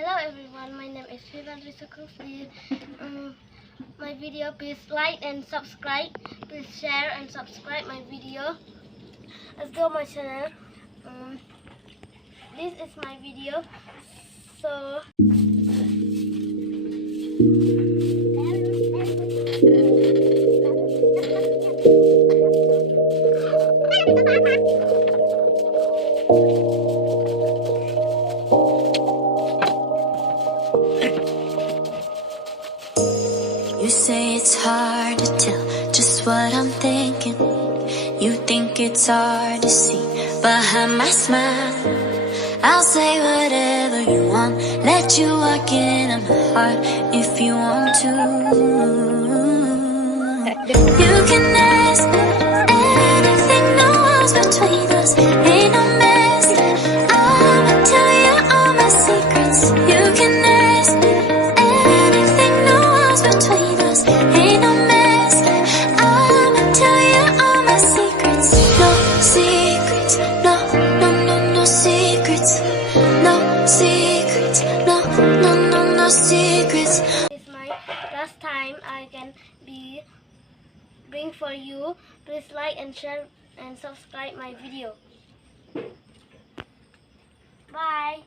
Hello everyone, my name is Khongsdier. My video, please like and subscribe. Please share and subscribe my video. Let's go my channel. This is my video. So you say it's hard to tell just what I'm thinking. You think it's hard to see behind my smile. I'll say whatever you want, let you walk into my heart if you want to. You can ask me anything, no walls between us, ain't no mess. I'ma tell you all my secrets. You can ask me anything, no walls between us, ain't no mess. I'ma tell you all my secrets. No secrets, no, no, no, no secrets. No secrets, no, no, no, no secrets. it's my last time I can bring for you. Please like and share and subscribe my video. Bye.